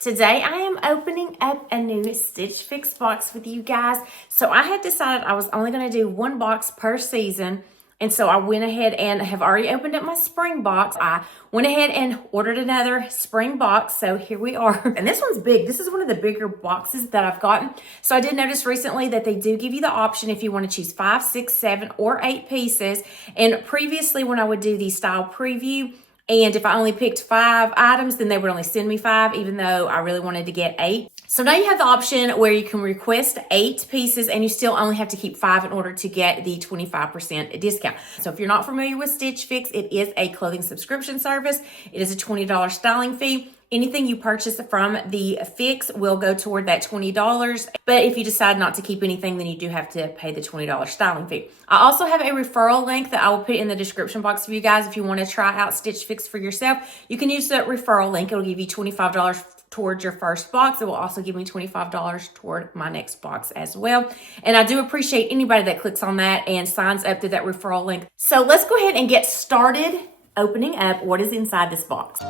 Today I am opening up a new Stitch Fix box with you guys. So I had decided I was only going to do one box per season. And so I went ahead and have already opened up my spring box. I went ahead and ordered another spring box. So here we are. And this one's big. This is one of the bigger boxes that I've gotten. So I did notice recently that they do give you the option if you want to choose 5, 6, 7, or 8 pieces. And previously when I would do the style preview, and if I only picked 5 items, then they would only send me 5, even though I really wanted to get 8. So now you have the option where you can request 8 pieces and you still only have to keep 5 in order to get the 25% discount. So if you're not familiar with Stitch Fix, it is a clothing subscription service. It is a $20 styling fee. Anything you purchase from the Fix will go toward that $20. But if you decide not to keep anything, then you do have to pay the $20 styling fee. I also have a referral link that I will put in the description box for you guys. If you want to try out Stitch Fix for yourself, you can use that referral link. It'll give you $25 towards your first box. It will also give me $25 toward my next box as well. And I do appreciate anybody that clicks on that and signs up through that referral link. So let's go ahead and get started opening up what is inside this box.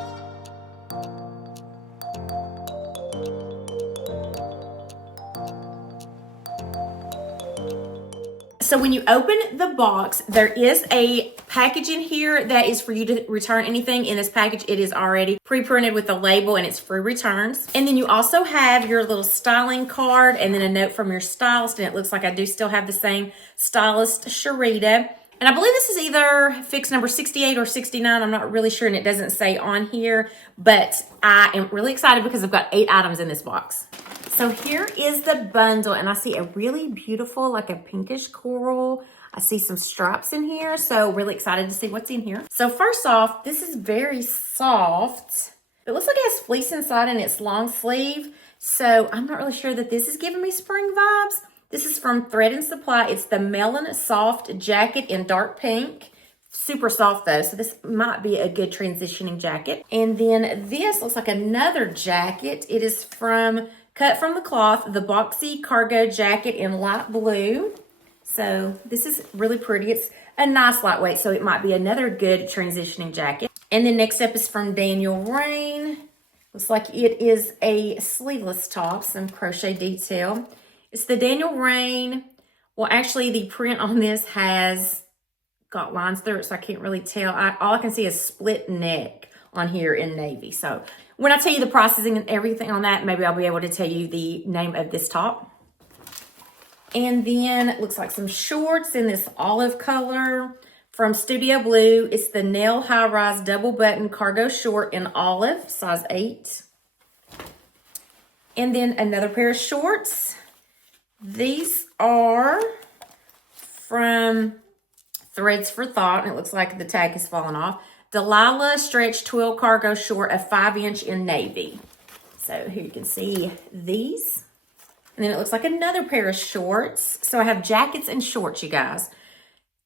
So when you open the box, there is a package in here that is for you to return anything. In this package, it is already pre-printed with the label and it's free returns. And then you also have your little styling card and then a note from your stylist. And it looks like I do still have the same stylist, Sharita. And I believe this is either Fix number 68 or 69. I'm not really sure, and it doesn't say on here. But I am really excited because I've got 8 items in this box. So here is the bundle, and I see a really beautiful, like a pinkish coral. I see some straps in here, so really excited to see what's in here. So first off, this is very soft. It looks like it has fleece inside and it's long sleeve. So I'm not really sure that this is giving me spring vibes. This is from Thread and Supply. It's the Mellin Soft Jacket in dark pink. Super soft though, so this might be a good transitioning jacket. And then this looks like another jacket. It is from Cut from the Cloth, the Boxy cargo jacket in light blue. So this is really pretty. It's a nice lightweight, so it might be another good transitioning jacket. And then next up is from Daniel RAINN. Looks like it is a sleeveless top, some crochet detail. It's the Daniel RAINN. Well, actually, the print on this has got lines through it, so I can't really tell. All I can see is split neck on here in navy. So when I tell you the pricing and everything on that, maybe I'll be able to tell you the name of this top. And then it looks like some shorts in this olive color from Studio Blue. It's the Nell High Rise Double Button Cargo Short in olive, size 8. And then another pair of shorts. These are from Threads for Thought, and it looks like the tag has fallen off. Delilah Stretch Twill Cargo Short, a 5-inch in navy. So here you can see these. And then it looks like another pair of shorts. So I have jackets and shorts, you guys.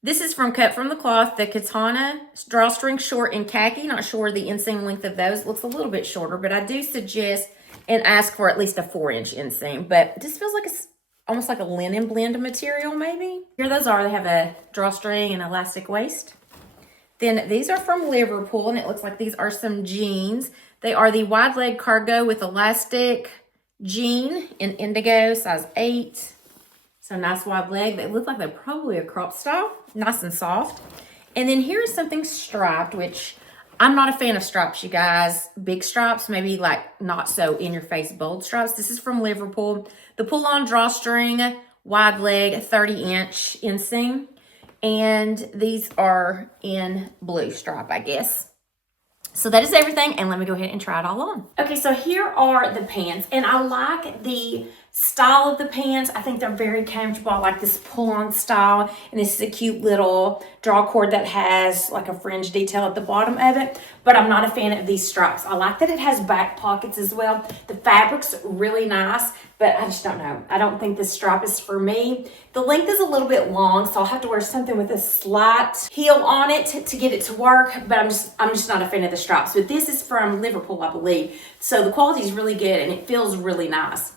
This is from Cut from the Cloth, the Katana Drawstring Short in khaki. Not sure the inseam length of those. It looks a little bit shorter, but I do suggest and ask for at least a 4-inch inseam. But this feels like it's almost like a linen blend material, maybe. Here those are. They have a drawstring and elastic waist. Then these are from Liverpool, and it looks like these are some jeans. They are the wide leg cargo with elastic jean in indigo, size 8. So nice wide leg. They look like they're probably a crop style, nice and soft. And then here is something striped, which I'm not a fan of stripes, you guys. Big stripes, maybe like not so in your face bold stripes. This is from Liverpool. The pull-on drawstring, wide leg, 30-inch inseam. And these are in blue stripe, I guess. So that is everything, and let me go ahead and try it all on. Okay, so here are the pants, and I like the style of the pants. I think they're very comfortable. I like this pull-on style, and this is a cute little draw cord that has like a fringe detail at the bottom of it, but I'm not a fan of these stripes. I like that it has back pockets as well. The fabric's really nice, but I just don't know. I don't think this stripe is for me. The length is a little bit long, so I'll have to wear something with a slight heel on it to get it to work, but I'm just not a fan of the stripes. But this is from Liverpool, I believe. So the quality is really good, and it feels really nice.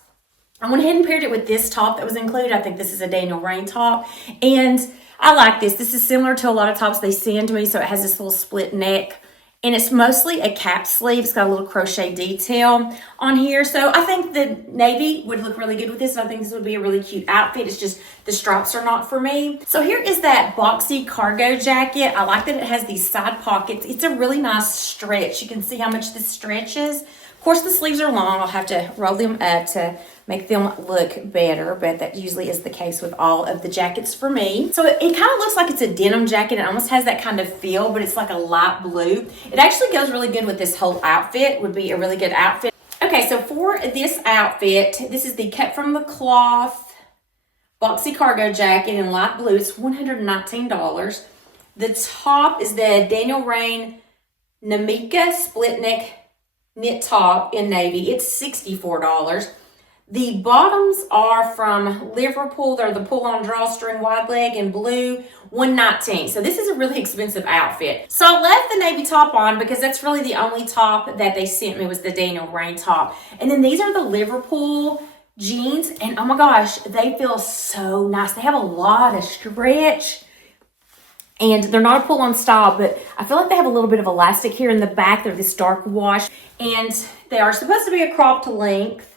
I went ahead and paired it with this top that was included. I think this is a Daniel RAINN top, and I like this. This is similar to a lot of tops they send me, so it has this little split neck And it's mostly a cap sleeve. It's got a little crochet detail on here. So I think the navy would look really good with this. I think this would be a really cute outfit. It's just the straps are not for me. So here is that boxy cargo jacket. I like that it has these side pockets. It's a really nice stretch. You can see how much this stretches. Of course, the sleeves are long. I'll have to roll them up to make them look better, but that usually is the case with all of the jackets for me. So it kind of looks like it's a denim jacket. It almost has that kind of feel, but it's like a light blue. It actually goes really good with this whole outfit. Would be a really good outfit. Okay, so for this outfit, this is the Cut from the Cloth boxy cargo jacket in light blue. It's $119. The top is the Daniel RAINN Namika split neck knit top in navy. It's $64. The bottoms are from Liverpool. They're the pull-on drawstring wide leg in blue, $119. So this is a really expensive outfit. So I left the navy top on because that's really the only top that they sent me was the Daniel RAINN top. And then these are the Liverpool jeans. And oh my gosh, they feel so nice. They have a lot of stretch. And they're not a pull-on style, but I feel like they have a little bit of elastic here in the back. They're this dark wash. And they are supposed to be a cropped length.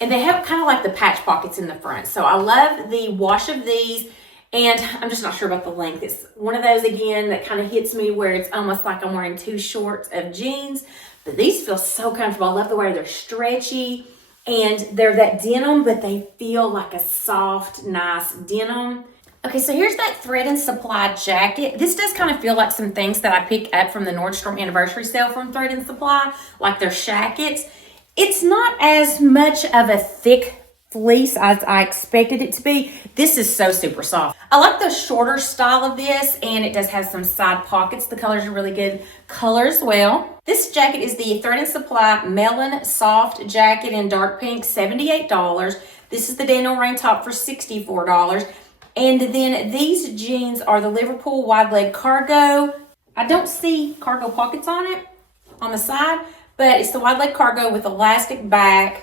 And they have kind of like the patch pockets in the front. So I love the wash of these. And I'm just not sure about the length. It's one of those, again, that kind of hits me where it's almost like I'm wearing two shorts of jeans. But these feel so comfortable. I love the way they're stretchy. And they're that denim, but they feel like a soft, nice denim. Okay, so here's that Thread and Supply jacket. This does kind of feel like some things that I picked up from the Nordstrom anniversary sale from Thread and Supply, like their shackets. It's not as much of a thick fleece as I expected it to be. This is so super soft. I like the shorter style of this, and it does have some side pockets. The colors are really good color as well. This jacket is the Thread and Supply Mellin soft jacket in dark pink, $78. This is the Daniel RAINN top for $64. And then these jeans are the Liverpool wide leg cargo. I don't see cargo pockets on it on the side, but it's the wide leg cargo with elastic back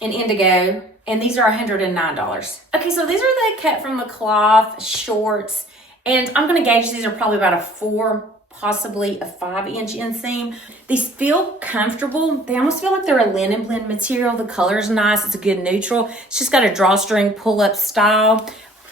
in indigo. And these are $109. Okay, so these are the Cut from the Cloth shorts. And I'm going to gauge these are probably about a 4, possibly a 5-inch inseam. These feel comfortable. They almost feel like they're a linen blend material. The color is nice. It's a good neutral. It's just got a drawstring pull-up style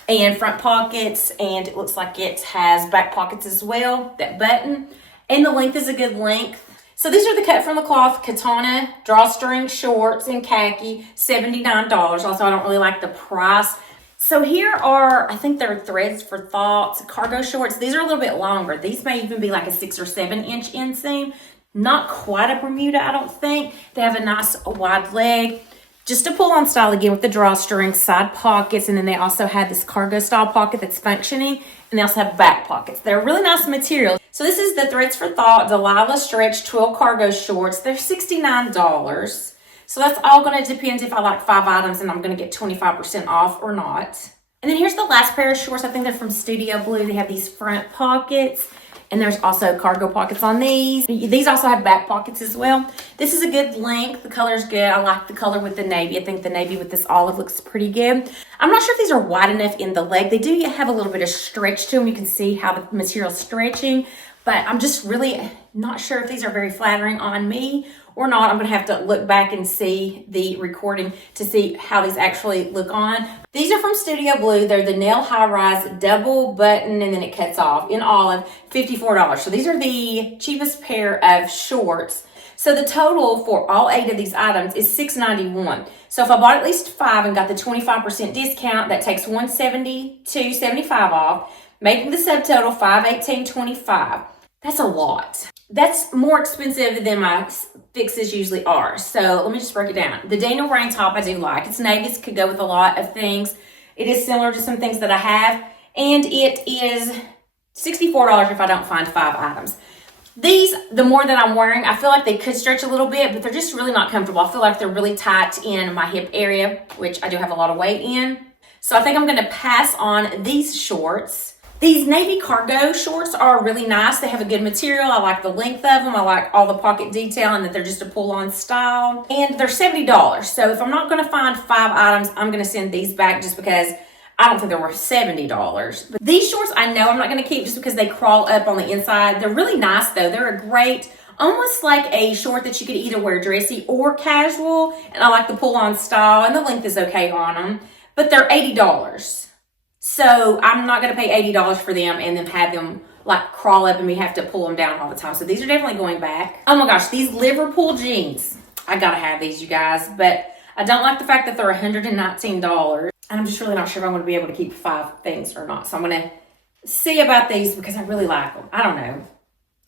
and front pockets. And it looks like it has back pockets as well, that button. And the length is a good length. So these are the Cut from the Cloth Katana drawstring shorts in khaki, $79. Also, I don't really like the price. So here are, I think they're Threads for Thought cargo shorts. These are a little bit longer. These may even be like a 6 or 7-inch inseam. Not quite a Bermuda, I don't think. They have a nice wide leg. Just a pull-on style again with the drawstring, side pockets, and then they also have this cargo style pocket that's functioning, and they also have back pockets. They're really nice material. So this is the Threads for Thought Delilah Stretch Twill Cargo Shorts. They're $69. So that's all going to depend if I like 5 items and I'm going to get 25% off or not. And then here's the last pair of shorts. I think they're from Studio Blue. They have these front pockets. And there's also cargo pockets on these. These also have back pockets as well. This is a good length. The color's good. I like the color with the navy. I think the navy with this olive looks pretty good. I'm not sure if these are wide enough in the leg. They do have a little bit of stretch to them. You can see how the material's stretching. But I'm just really not sure if these are very flattering on me or not. I'm going to have to look back and see the recording to see how these actually look on. These are from Studio Blue. They're the Nell High Rise double button and then it cuts off in olive, $54. So these are the cheapest pair of shorts. So the total for all 8 of these items is $691. So if I bought at least 5 and got the 25% discount, that takes $172.75 off, making the subtotal $518.25. That's a lot. That's more expensive than my fixes usually are. So let me just break it down. The Daniel RAINN top I do like. It's navy. It could go with a lot of things. It is similar to some things that I have. And it is $64 if I don't find 5 items. These, the more that I'm wearing, I feel like they could stretch a little bit, but they're just really not comfortable. I feel like they're really tight in my hip area, which I do have a lot of weight in. So I think I'm going to pass on these shorts. These navy cargo shorts are really nice. They have a good material. I like the length of them. I like all the pocket detail and that they're just a pull-on style. And they're $70. So if I'm not going to find 5 items, I'm going to send these back just because I don't think they're worth $70. But these shorts I know I'm not going to keep just because they crawl up on the inside. They're really nice though. They're a great, almost like a short that you could either wear dressy or casual. And I like the pull-on style, and the length is okay on them. But they're $80. So I'm not going to pay $80 for them and then have them like crawl up and we have to pull them down all the time. So these are definitely going back. Oh my gosh, these Liverpool jeans. I gotta have these, you guys. But I don't like the fact that they're $119. And I'm just really not sure if I'm going to be able to keep 5 things or not. So I'm going to see about these because I really like them. I don't know.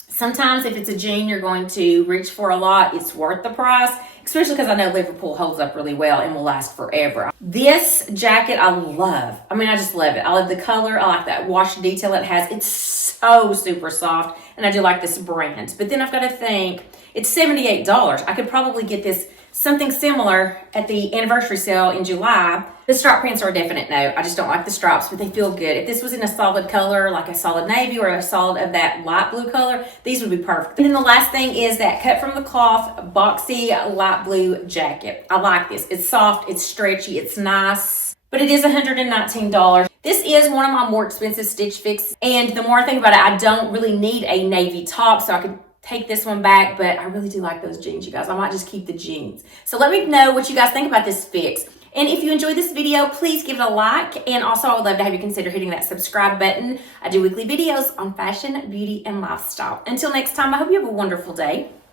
Sometimes if it's a jean you're going to reach for a lot, it's worth the price, especially because I know Liverpool holds up really well and will last forever. This jacket I love. I mean, I just love it. I love the color. I like that wash detail it has. It's so super soft, and I do like this brand. But then I've got to think, it's $78. I could probably get this something similar at the anniversary sale in July. The strap pants are a definite no. I just don't like the straps, but they feel good. If this was in a solid color, like a solid navy or a solid of that light blue color, these would be perfect. And then the last thing is that cut from the cloth boxy light blue jacket. I like this. It's soft, it's stretchy, it's nice, but it is $119. This is one of my more expensive Stitch Fix, and the more I think about it, I don't really need a navy top, so I could take this one back, but I really do like those jeans, you guys. I might just keep the jeans. So let me know what you guys think about this fix. And if you enjoyed this video, please give it a like. And also, I would love to have you consider hitting that subscribe button. I do weekly videos on fashion, beauty, and lifestyle. Until next time, I hope you have a wonderful day.